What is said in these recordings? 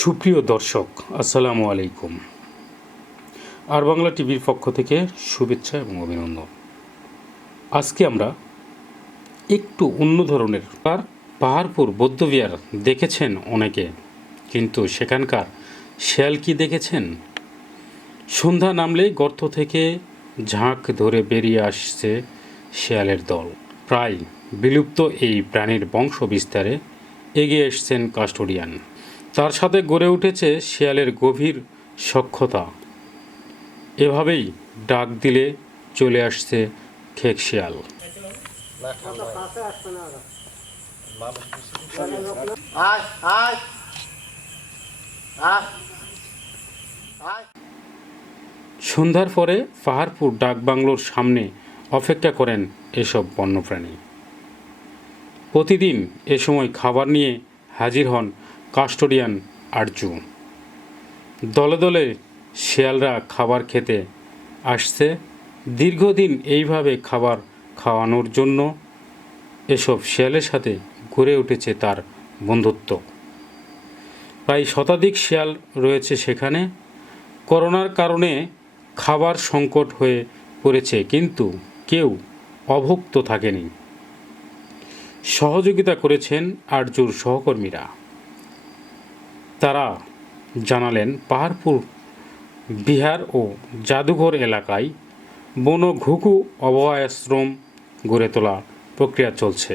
সুপ্রিয় দর্শক, আসসালামু আলাইকুম। আর বাংলা টিভির পক্ষ থেকে শুভেচ্ছা এবং অভিনন্দন। আজকে আমরা একটু অন্য ধরনের আর পাহাড়পুর, বৌদ্ধবিহার দেখেছেন অনেকে, কিন্তু সেখানকার শেয়াল কি দেখেছেন? সন্ধ্যা নামলেই গর্ত থেকে ঝাঁক ধরে বেরিয়ে আসছে শেয়ালের দল। প্রায় বিলুপ্ত এই প্রাণীর বংশ বিস্তারে এগিয়ে এসছেন কাস্টোডিয়ান। তার সাথে গড়ে উঠেছে শেয়ালের গভীর সক্ষতা। এভাবেই ডাক দিলে চলে আসছে খেক শিয়াল। সন্ধ্যার পরে পাহাড়পুর ডাকবাংলোর সামনে অপেক্ষা করেন এসব বন্যপ্রাণী। প্রতিদিন এ সময় খাবার নিয়ে হাজির হন কাস্টোডিয়ান আরজু। দলে দলে শিয়ালরা খাবার খেতে আসছে। দীর্ঘদিন এইভাবে খাবার খাওয়ানোর জন্য এসব শিয়ালের সাথে গড়ে উঠেছে তার বন্ধুত্ব। প্রায় শতাধিক শেয়াল রয়েছে সেখানে। করোনার কারণে খাবার সংকট হয়ে পড়েছে, কিন্তু কেউ অভুক্ত থাকেনি। সহযোগিতা করেছেন আরজুর সহকর্মীরা। তারা জানালেন পাহাড়পুর বিহার ও জাদুঘর এলাকায় বন ঘুঘু অভয়াশ্রম গড়ে তোলা প্রক্রিয়া চলছে।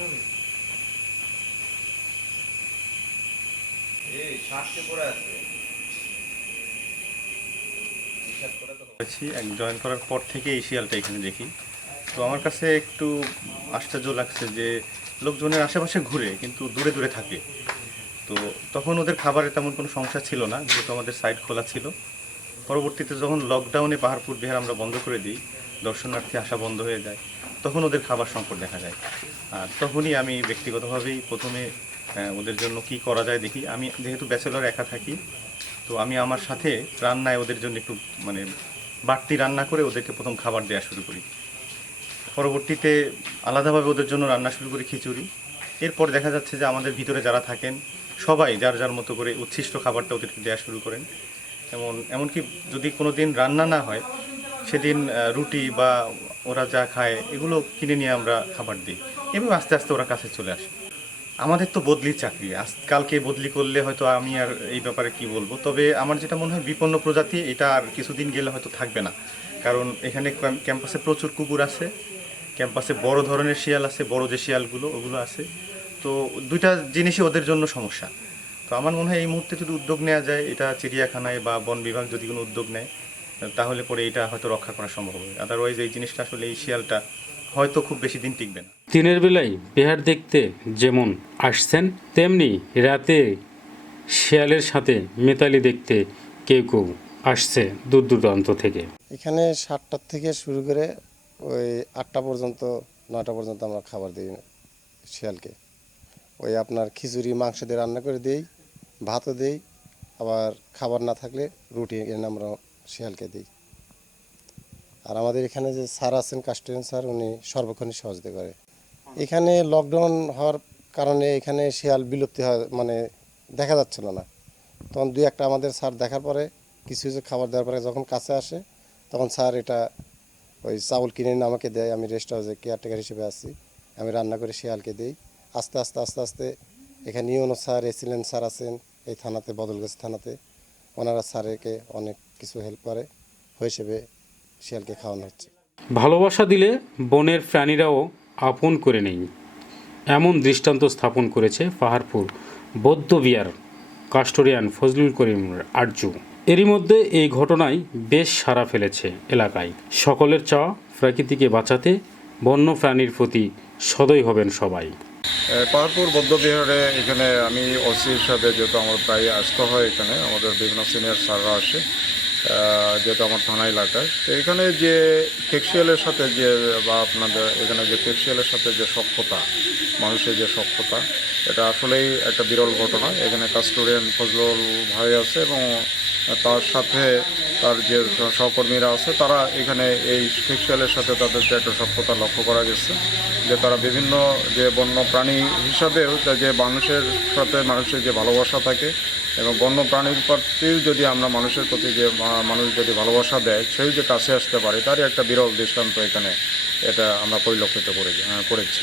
এক জয়েন করার পর থেকে এই শিয়ালটা এখানে দেখি। তো আমার কাছে একটু আশ্চর্য লাগছে যে লোকজনের আশেপাশে ঘুরে, কিন্তু দূরে দূরে থাকে। তো তখন ওদের খাবারে তেমন কোনো সমস্যা ছিল না, যেহেতু আমাদের সাইট খোলা ছিল। পরবর্তীতে যখন লকডাউনে পাহাড়পুর বিহার আমরা বন্ধ করে দিই, দর্শনার্থী আসা বন্ধ হয়ে যায়। তখন ওদের খাবার সংকট দেখা যায়। আর তখনই আমি ব্যক্তিগতভাবেই প্রথমে ওদের জন্য কি করা যায় দেখি। আমি যেহেতু ব্যাচেলর একা থাকি, তো আমি আমার সাথে রান্নায় ওদের জন্য একটু মানে বাড়তি রান্না করে ওদেরকে প্রথম খাবার দেওয়া শুরু করি। পরবর্তীতে আলাদাভাবে ওদের জন্য রান্না শুরু করি খিচুড়ি। এরপর দেখা যাচ্ছে যে আমাদের ভিতরে যারা থাকেন, সবাই যার যার মতো করে উচ্ছিষ্ট খাবারটা ওদেরকে দেওয়া শুরু করেন। এমন এমনকি যদি কোনো দিন রান্না না হয়, সেদিন রুটি বা ওরা যা খায়, এগুলো কিনে নিয়ে আমরা খাবার দিই। এবং আস্তে আস্তে ওরা কাছে চলে আসে। আমাদের তো বদলির চাকরি। আজ কালকে বদলি করলে হয়তো আমি আর এই ব্যাপারে কি বলব? তবে আমার যেটা মনে হয়, বিপন্ন প্রজাতি, এটা আর কিছুদিন গেলে হয়তো থাকবে না। কারণ এখানে ক্যাম্পাসে প্রচুর কুকুর আছে, ক্যাম্পাসে বড় ধরনের শিয়াল আছে, বড় যে শিয়ালগুলো, ওগুলো আছে। তো দুইটা জিনিসই ওদের জন্য সমস্যা। তো আমার মনে হয় এই মুহূর্তে যদি উদ্যোগ নেওয়া যায়, এটা চিড়িয়াখানায় বা বন বিভাগ যদি কোনো উদ্যোগ নেয় তাহলে পরে এটা হয়তো রক্ষা করা সম্ভব হবে। আদারওয়াইজ এই জিনিসটা আসলে এই শিয়ালটা হয়তো খুব বেশি দিন টিকবে না। দিনের বেলায় বিহার দেখতে যেমন আসছেন তেমনি রাতে শিয়ালের সাথে মেতালি দেখতে কেউ কেউ আসছে দূর দূরান্ত থেকে। এখানে সাতটার থেকে শুরু করে ওই আটটা পর্যন্ত নয়টা পর্যন্ত আমরা খাবার দিই শিয়ালকে। ওই আপনার খিচুড়ি মাংস দিয়ে রান্না করে দিই ভাতও দিই আবার খাবার না থাকলে রুটি এনে আমরা শিয়ালকে দিই। আর আমাদের এখানে যে স্যার আছেন, কাস্টডিয়ান স্যার, উনি সর্বক্ষণই সহযোগিতা করে। এখানে লকডাউন হওয়ার কারণে এখানে শিয়াল বিলুপ্তি হয় মানে দেখা যাচ্ছিল না। তখন দুই একটা আমাদের স্যার দেখার পরে, কিছু কিছু খাবার দেওয়ার পরে যখন কাছে আসে, তখন স্যার এটা ওই চাউল কিনে এনে আমাকে দেয়, আমি রেস্ট হাউসে কেয়ারটেকার হিসেবে আছি। আমি রান্না করে শিয়ালকে দিই। আস্তে আস্তে আস্তে আস্তে এখানে ইউনো স্যার, এসিলেন স্যার আছেন, এই থানাতে বদলগাছ থানাতে। ওনারা স্যারেকে অনেক কিছু হেল্প করে হিসেবে শিয়ালকে খাওয়ানো হচ্ছে। ভালোবাসা দিলে বনের প্রাণীরাও আপন করে নেই। এমন দৃষ্টান্ত স্থাপন করেছে পাহাড়পুর বৌদ্ধ বিহার কাস্টোরিয়ান ফজলুল করিম আরজু। এরই মধ্যে এই ঘটনায় বেশ সাড়া ফেলেছে এলাকায়। সকলের চাওয়া প্রকৃতিকে বাঁচাতে বন্য প্রাণীর প্রতি সদয় হবেন সবাই। পাহাড়পুর বৌদ্ধবিহারে এখানে আমি ওসির সাথে যেহেতু আমার প্রায় আসতে হয় এখানে আমাদের বিভিন্ন সিনিয়র স্যাররা আসে। যেহেতু আমার থানা এলাকায় তো এখানে যে টেক্সটাইলের সাথে যে, বা আপনাদের এখানে যে টেক্সটাইলের সাথে যে সক্ষতা মানুষের যে সক্ষতা এটা আসলেই একটা বিরল ঘটনা। এখানে কাস্টোরিয়ান ফজলুল ভাই আছে এবং তার সাথে তার যে সহকর্মীরা আছে, তারা এখানে এই টেক্সটাইলের সাথে তাদের যে একটা সক্ষতা লক্ষ্য করা গেছে, যে তারা বিভিন্ন যে বন্য প্রাণী হিসাবেও যে মানুষের সাথে মানুষের যে ভালোবাসা থাকে এবং বন্য প্রাণীর প্রতি যদি আমরা মানুষের প্রতি যে মানুষ যদি ভালোবাসা দেয় সেই যে কাছে আসতে পারে, তারই একটা বিরল দৃষ্টান্ত এখানে এটা আমরা পরিলক্ষিত করে করেছি।